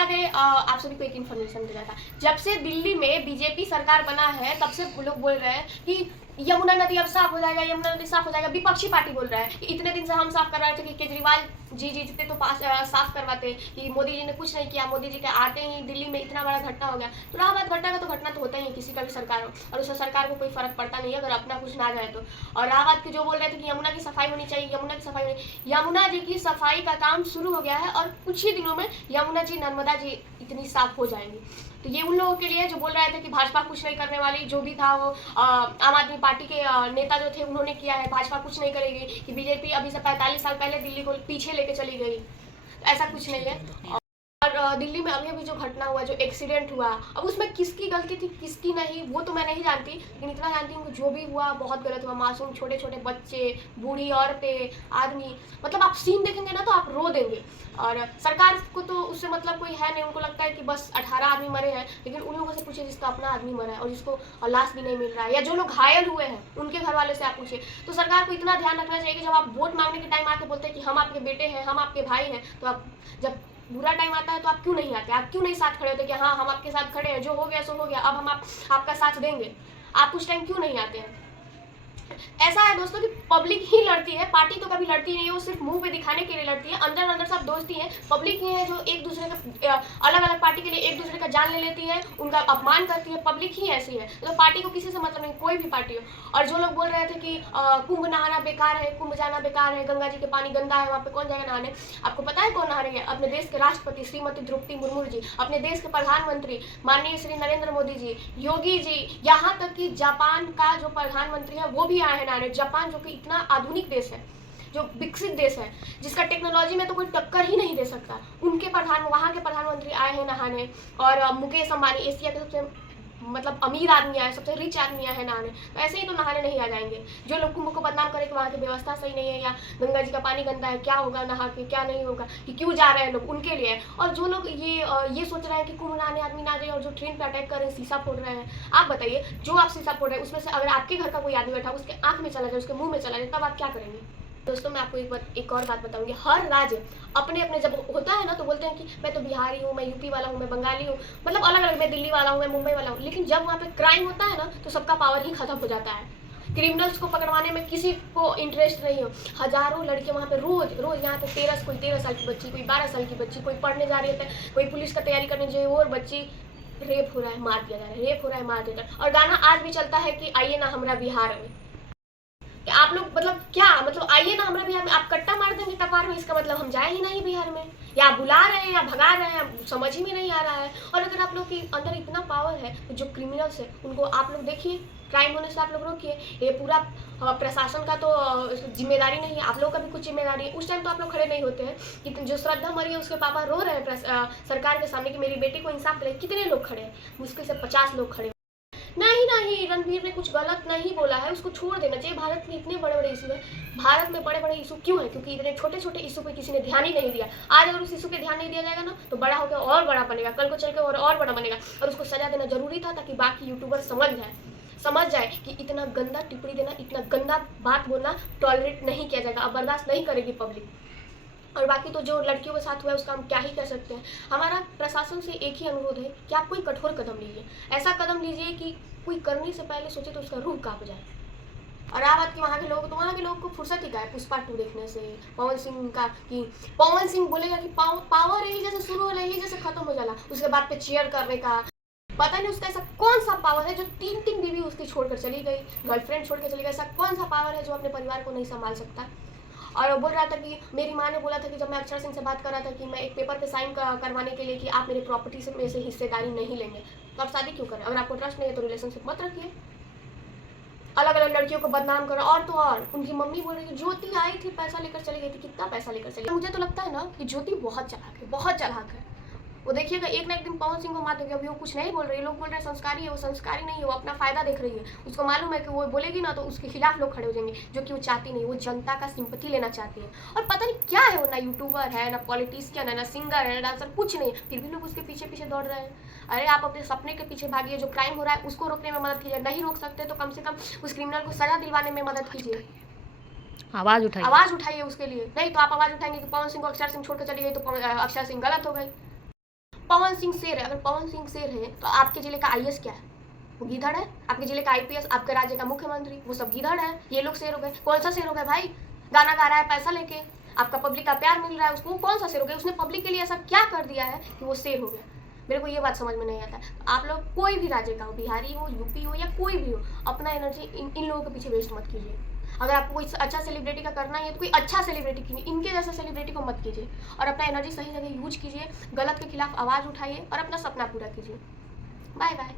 आगे आप सभी को एक इन्फॉर्मेशन देना था। जब से दिल्ली में बीजेपी सरकार बना है तब से लोग बोल रहे हैं कि यमुना नदी अब साफ हो जाएगा, यमुना नदी साफ हो जाएगा। विपक्षी पार्टी बोल रहा है कि इतने दिन से हम साफ कर रहे थे कि केजरीवाल जी जीतते तो साफ करवाते, कि मोदी जी ने कुछ नहीं किया, मोदी जी के आते ही दिल्ली में इतना बड़ा घटना हो गया। तो इलाहाबाद घटना का तो घटना तो होता ही है, किसी का भी सरकार हो, और उस सरकार को कोई फर्क पड़ता नहीं है अगर अपना कुछ ना जाए तो। और इलाहाबाद के जो बोल रहे थे कि यमुना की सफाई होनी चाहिए, यमुना की सफाई होनी, यमुना जी की सफाई का काम शुरू हो गया है और कुछ ही दिनों में यमुना जी नर्मदा जी इतनी साफ हो जाएंगी। तो ये उन लोगों के लिए जो बोल रहे थे कि भाजपा कुछ नहीं करने वाली, जो भी था वो आम आदमी पार्टी के नेता जो थे उन्होंने किया है, भाजपा कुछ नहीं करेगी, कि बीजेपी अभी से 45 साल पहले दिल्ली को पीछे लेके चली गई। तो ऐसा कुछ नहीं है। और दिल्ली में अभी अभी जो घटना हुआ, जो एक्सीडेंट हुआ, अब उसमें किसकी गलती थी किसकी नहीं वो तो मैं नहीं जानती, लेकिन इतना जानती हूँ कि जो भी हुआ बहुत गलत हुआ। मासूम छोटे छोटे बच्चे, बूढ़ी औरतें, आदमी, मतलब आप सीन देखेंगे ना तो आप रो देंगे। और सरकार को तो उससे मतलब कोई है नहीं, उनको लगता है कि बस 18 आदमी मरे हैं, लेकिन उन लोगों से पूछिए जिसका अपना आदमी मरा है और जिसको लाश भी नहीं मिल रहा है, या जो लोग घायल हुए हैं उनके घर वाले से आप पूछिए। तो सरकार को इतना ध्यान रखना चाहिए कि जब आप वोट मांगने के टाइम आके बोलते हैं कि हम आपके बेटे हैं, हम आपके भाई हैं, तो आप जब बुरा टाइम आता है तो आप क्यों नहीं आते, आप क्यों नहीं साथ खड़े होते कि हाँ हम आपके साथ खड़े हैं, जो हो गया सो हो गया, अब हम आपका साथ देंगे। आप उस टाइम क्यों नहीं आते हैं? ऐसा है दोस्तों कि पब्लिक ही लड़ती है, पार्टी तो कभी लड़ती नहीं है, वो सिर्फ मुंह पे दिखाने के लिए लड़ती है। अंदर अंदर सब दोस्ती है। पब्लिक ही है जो एक दूसरे का अलग अलग पार्टी के लिए एक दूसरे का जान ले लेती है, उनका अपमान करती है। पब्लिक ही ऐसी है, तो पार्टी को किसी से मतलब नहीं, कोई भी पार्टी हो। और जो लोग बोल रहे थे कि कुंभ नहाना बेकार है, कुंभ जाना बेकार है, गंगा जी के पानी गंदा है, वहाँ पे कौन जाएगा नहाने? आपको पता है कौन नहा रही है? अपने देश के राष्ट्रपति श्रीमती द्रौपदी मुर्मू जी, अपने देश के प्रधानमंत्री माननीय श्री नरेंद्र मोदी जी, योगी जी, यहाँ तक कि जापान का जो प्रधानमंत्री है वो भी आए हैं नहाने। जापान जो कि इतना आधुनिक देश है, जो विकसित देश है, जिसका टेक्नोलॉजी में तो कोई टक्कर ही नहीं दे सकता, उनके वहाँ के प्रधानमंत्री आए हैं नहाने। और मुकेश अंबानी एशिया के सबसे मतलब अमीर आदमी आए, सबसे रिच आदमी आए हैं नहाने, तो ऐसे ही तो नहाने नहीं आ जाएंगे। जो लोग कुंभ को बदनाम करें कि वहाँ की व्यवस्था सही नहीं है या गंगा जी का पानी गंदा है, क्या होगा नहा के, क्या नहीं होगा, कि क्यों जा रहे हैं लोग, उनके लिए है। और जो लोग ये सोच रहे हैं कि कुंभ नहाने आदमी ना जाए और जो ट्रेन पे अटैक कर रहे हैं, शीशा फोड़ रहे हैं, आप बताइए, जो आप शीशा फोड़ रहे हैं उसमें से अगर आपके घर का कोई आदमी बैठा उसके आंख में चला जाए, उसके मुंह में चला जाए, तब आप क्या करेंगे? दोस्तों मैं आपको एक और बात बताऊंगी। हर राज्य अपने अपने जब होता है ना तो बोलते हैं कि मैं तो बिहारी हूँ, मैं यूपी वाला हूँ, मैं बंगाली हूँ, मतलब अलग अलग, मैं दिल्ली वाला हूँ, मैं मुंबई वाला हूँ। लेकिन जब वहाँ पे क्राइम होता है ना तो सबका पावर ही खत्म हो जाता है। क्रिमिनल्स को पकड़वाने में किसी को इंटरेस्ट नहीं हो। हजारों लड़के वहाँ पे रोज रोज, यहाँ पे कोई 13 साल की बच्ची, कोई 12 साल की बच्ची, कोई पढ़ने जा रही है, कोई पुलिस का तैयारी करने जाए और बच्ची रेप हो रहा है, मार दिया जा रहा है, रेप हो रहा है, मार दिया जा रहा है। और गाना आज भी चलता है कि आइए ना हमारा बिहार में। कि आप लोग मतलब क्या, मतलब आइए ना हमारे बिहार में, आप कट्टा मार देंगे टपार में, इसका मतलब हम जाए ही नहीं बिहार में, या आप बुला रहे हैं या भगा रहे हैं, समझ ही में नहीं आ रहा है। और अगर आप लोग के अंदर इतना पावर है तो जो क्रिमिनल्स है उनको आप लोग देखिए, क्राइम होने से आप लोग रोकिए। ये पूरा प्रशासन का तो जिम्मेदारी नहीं है, आप लोग का भी कुछ जिम्मेदारी है। उस टाइम तो आप लोग खड़े नहीं होते हैं। कि जो श्रद्धा मरी है उसके पापा रो रहे हैं सरकार के सामने कि मेरी बेटी को इंसाफ मिले, कितने लोग खड़े हैं? मुश्किल से 50 लोग खड़े। नहीं नहीं, रणवीर ने कुछ गलत नहीं बोला है, उसको छोड़ देना चाहिए। भारत में इतने बड़े बड़े इशू है, भारत में बड़े बड़े इशू क्यों है? क्योंकि इतने छोटे छोटे इशू पे किसी ने ध्यान ही नहीं दिया। आज अगर उस इशू पे ध्यान नहीं दिया जाएगा ना तो बड़ा होकर और बड़ा बनेगा, कल को चल के और बड़ा बनेगा। और उसको सजा देना जरूरी था ताकि बाकी यूट्यूबर समझ जाए कि इतना गंदा टिप्पणी देना, इतना गंदा बात बोलना टॉलरेट नहीं किया जाएगा, अब बर्दाश्त नहीं करेगी पब्लिक। और बाकी तो जो लड़कियों के साथ हुआ है उसका हम क्या ही कर सकते हैं। हमारा प्रशासन से एक ही अनुरोध है कि आप कोई कठोर कदम लीजिए, ऐसा कदम लीजिए कि कोई करने से पहले सोचे तो उसका रूह कांप जाए। और बात की वहाँ के लोग, तो वहाँ के लोग को फुर्सत ही क्या है पुष्पा 2 देखने से, पवन सिंह का, कि पवन सिंह बोलेगा कि पावर यही जैसे शुरू हो यही जैसे खत्म हो जाला, उसके बाद पे चीयर करने का। पता नहीं उसका ऐसा कौन सा पावर है जो 3 बीवी उसकी छोड़कर चली गई, गर्लफ्रेंड छोड़ कर चली गई। ऐसा कौन सा पावर है जो अपने परिवार को नहीं संभाल सकता? और बोल रहा था कि मेरी माँ ने बोला था कि जब मैं अक्षर सिंह से बात कर रहा था कि मैं एक पेपर पे साइन करवाने के लिए कि आप मेरी प्रॉपर्टी से में से हिस्सेदारी नहीं लेंगे, तो आप शादी क्यों करें? अगर आपको ट्रस्ट नहीं है तो रिलेशनशिप मत रखिए। अलग अलग लड़कियों को बदनाम करो। और तो और उनकी मम्मी बोल रही है ज्योति आई थी पैसा लेकर चली गई थी, कितना पैसा लेकर चली गई? मुझे तो लगता है ना कि ज्योति बहुत चालाक है, बहुत चालाक है। वो देखिएगा एक ना एक दिन पवन सिंह को मात होगी। अभी वो कुछ नहीं बोल रही है, लोग बोल रहे हैं संस्कारी है, वो संस्कारी नहीं है, वो अपना फायदा देख रही है। उसको मालूम है कि वो बोलेगी ना तो उसके खिलाफ लोग खड़े हो जाएंगे, जो कि वो चाहती नहीं। वो जनता का सिंपैथी लेना चाहती है। और पता नहीं क्या है, वो ना यूट्यूबर है, ना पॉलिटिशियन है, ना सिंगर है, ना डांसर, कुछ नहीं, फिर भी लोग उसके पीछे पीछे दौड़ रहे हैं। अरे आप अपने सपने के पीछे भागिए। जो क्राइम हो रहा है उसको रोकने में मदद कीजिए, नहीं रोक सकते तो कम से कम उस क्रिमिनल को सजा दिलवाने में मदद कीजिए, आवाज उठाइए उसके लिए। नहीं तो आप आवाज उठाएंगे कि पवन सिंह को अक्षर सिंह छोड़कर चली गई तो अक्षर सिंह गलत हो गई। पवन सिंह शेर है, अगर पवन सिंह शेर है तो आपके जिले का आईएएस क्या है? वो गीदड़ है। आपके जिले का आईपीएस, आपके राज्य का मुख्यमंत्री, वो सब गीदड़ है। ये लोग शेर हो गए। कौन सा शेर हो गया भाई? गाना गा रहा है पैसा लेके, आपका पब्लिक का प्यार मिल रहा है उसको, कौन सा शेर हो गया? उसने पब्लिक के लिए ऐसा क्या कर दिया है कि वो शेर हो गया? मेरे को ये बात समझ में नहीं आता। आप लोग कोई भी राज्य का हो, बिहारी हो, यूपी हो, या कोई भी हो, अपना एनर्जी इन लोगों के पीछे वेस्ट मत कीजिए। अगर आपको कोई अच्छा सेलिब्रिटी का करना है तो कोई अच्छा सेलिब्रिटी कीजिए, इनके जैसे सेलिब्रिटी को मत कीजिए। और अपना एनर्जी सही जगह यूज कीजिए, गलत के खिलाफ आवाज़ उठाइए और अपना सपना पूरा कीजिए। Bye bye.